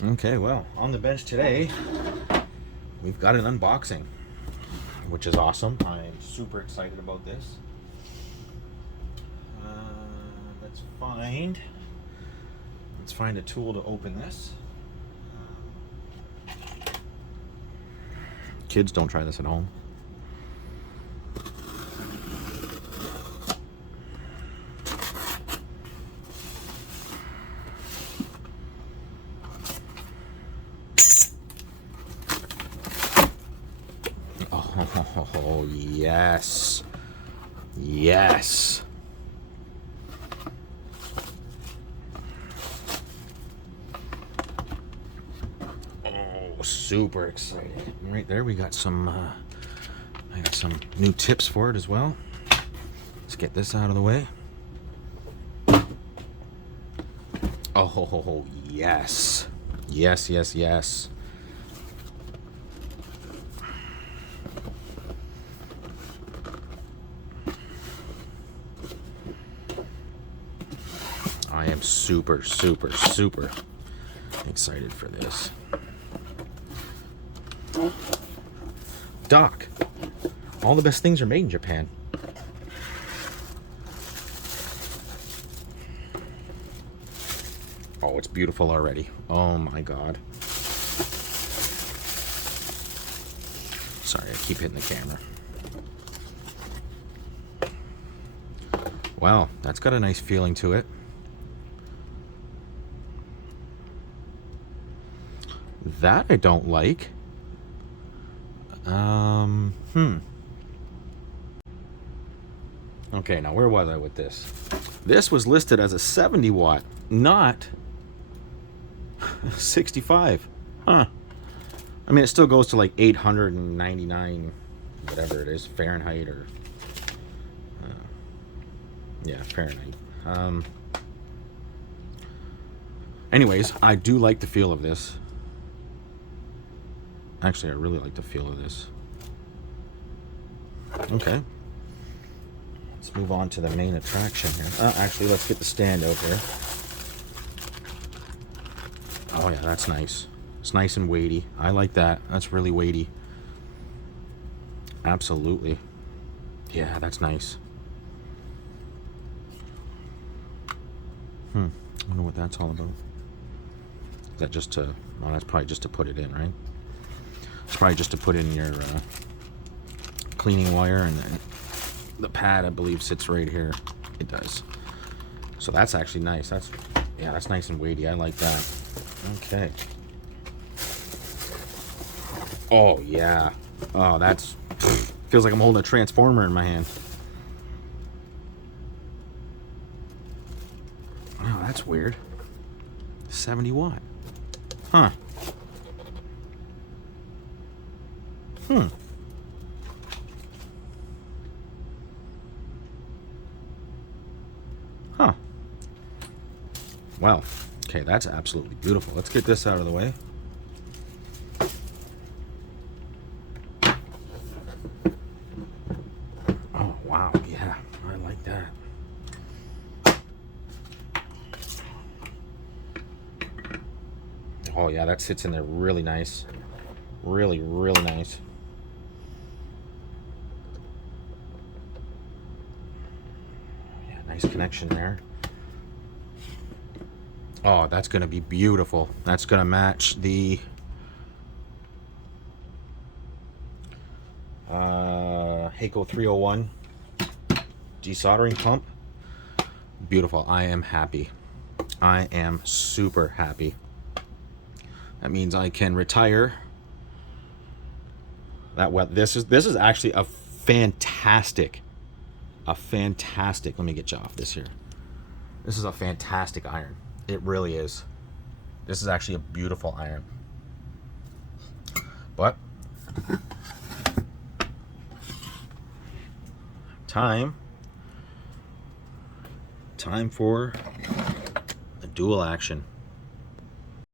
Okay, well, on the bench today, we've got an unboxing, which is awesome. I'm super excited about this. Let's find a tool to open this. Kids, don't try this at home. Oh, yes. Yes. Oh, super excited. Right there, we got some, I got some new tips for it as well. Let's get this out of the way. Oh, yes. Yes, yes, yes. I am super, super, super excited for this. Doc, all the best things are made in Japan. Oh, it's beautiful already. Oh my God. Sorry, I keep hitting the camera. Wow, that's got a nice feeling to it. That I don't like. Okay, now where was I with this? This was listed as a 70 watt, not 65. Huh. I mean, it still goes to like 899, whatever it is, Fahrenheit or... yeah, Fahrenheit. Anyways, I do like the feel of this. Actually, I really like the feel of this. Okay. Let's move on to the main attraction here. Actually, let's get the stand out here. Oh yeah, that's nice. It's nice and weighty. I like that. That's really weighty. Absolutely. Yeah, that's nice. I wonder what that's all about. Is that just to... well, that's probably just to put it in, right? It's probably just to put in your cleaning wire, and then the pad, I believe, sits right here. It does. So that's actually nice. That's nice and weighty. I like that. Okay. Oh yeah. Oh, that's feels like I'm holding a transformer in my hand. Oh, that's weird. 70 watt. Huh. Huh. Well, okay, that's absolutely beautiful. Let's get this out of the way. Oh, wow, yeah, I like that. Oh, yeah, that sits in there really nice. Really, really nice. Yeah, nice connection there. Oh, that's going to be beautiful. That's going to match the Hakko 301 desoldering pump. Beautiful. I am happy. I am super happy. That means I can retire that well. This is actually a fantastic, let me get you off this here. This is a fantastic iron. It really is. This is actually a beautiful iron. But time for a dual action.